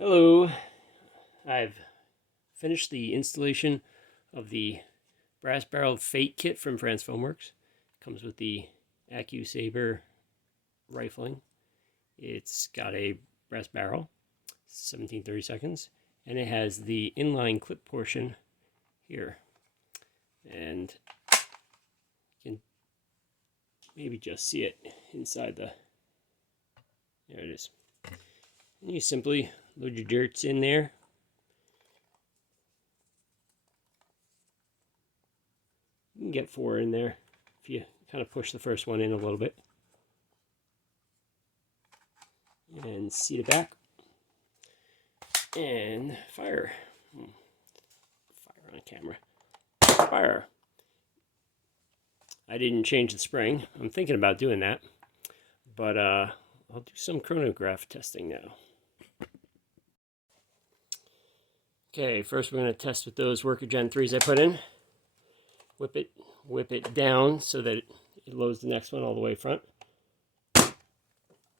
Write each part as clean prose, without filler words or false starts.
Hello, I've finished the installation of the brass barreled Fate kit from FrantzFoamWorks. Comes with the AccuSaber rifling. It's got a brass barrel, 17/32, and it has the inline clip portion here. And you can maybe just see it inside the, there it is. And you simply load your dirts in there. You can get 4 in there if you kind of push the first one in a little bit. And seat it back. And fire. Fire on camera. Fire. I didn't change the spring. I'm thinking about doing that. But I'll do some chronograph testing now. Okay, first we're going to test with those Worker Gen 3s I put in. Whip it down so that it loads the next one all the way front.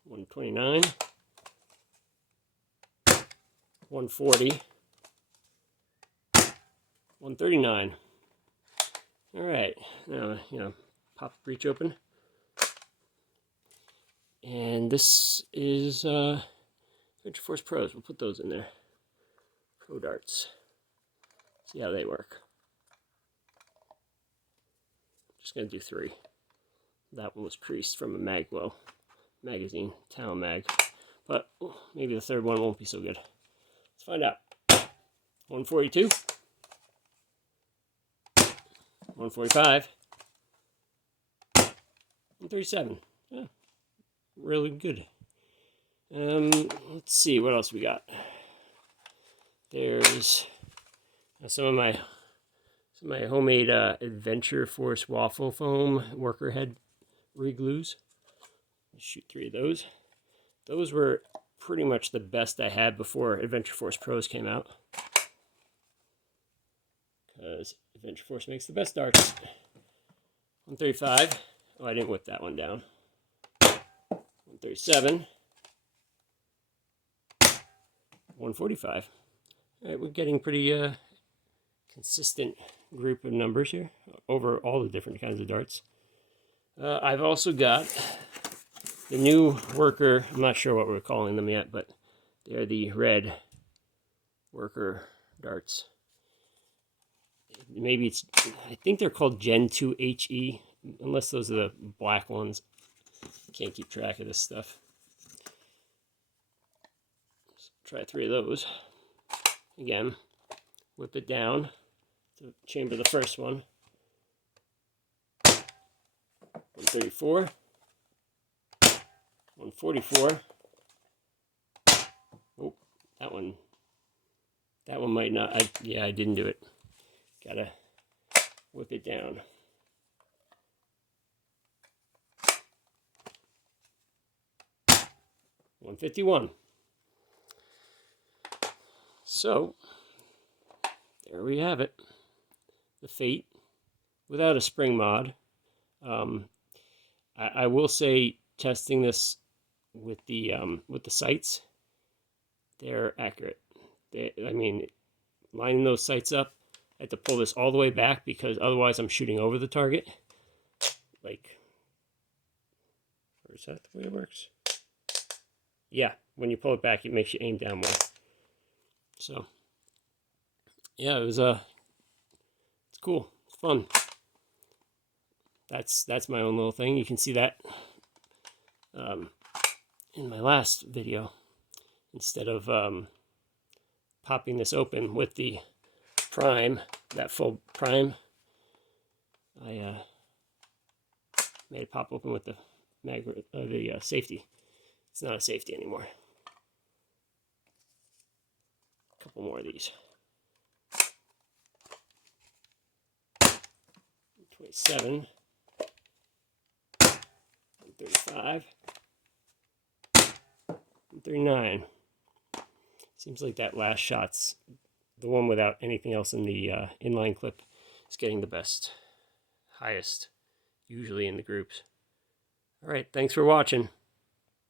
129, 140, 139. All right, now, pop the breech open. And this is Adventure Force Pros. We'll put those in there. Pro darts. See how they work. Just going to do 3. That one was creased from a Magwell magazine, Town Mag. But maybe the third one won't be so good. Let's find out. 142. 145. 137. Yeah, really good. Let's see, what else we got? There's some of my homemade Adventure Force waffle foam worker head re-glues. Shoot 3 of those. Those were pretty much the best I had before Adventure Force Pros came out. Because Adventure Force makes the best darts. 135. Oh, I didn't whip that one down. 137. 145. All right, we're getting pretty consistent group of numbers here over all the different kinds of darts. I've also got the new Worker, I'm not sure what we're calling them yet, but they're the red Worker darts. Maybe it's, I think they're called Gen 2 HE, unless those are the black ones. Can't keep track of this stuff. Let's try 3 of those. Again, whip it down to chamber the first one. 134. 144. Oh, that one might not. I didn't do it. Gotta whip it down. $151. So there we have it. The Fate without a spring mod. I will say, testing this with the sights, they're accurate. I mean, lining those sights up, I have to pull this all the way back because otherwise I'm shooting over the target. Like, or is that the way it works? Yeah, when you pull it back, it makes you aim down more. So, yeah, it was it's cool, it's fun. That's my own little thing. You can see that in my last video. Instead of popping this open with the prime, that full prime, I made it pop open with the safety. It's not a safety anymore. A couple more of these. 27. 135. 139. Seems like that last shot's the one without anything else in the inline clip is getting the best, highest, usually in the groups. All right, thanks for watching.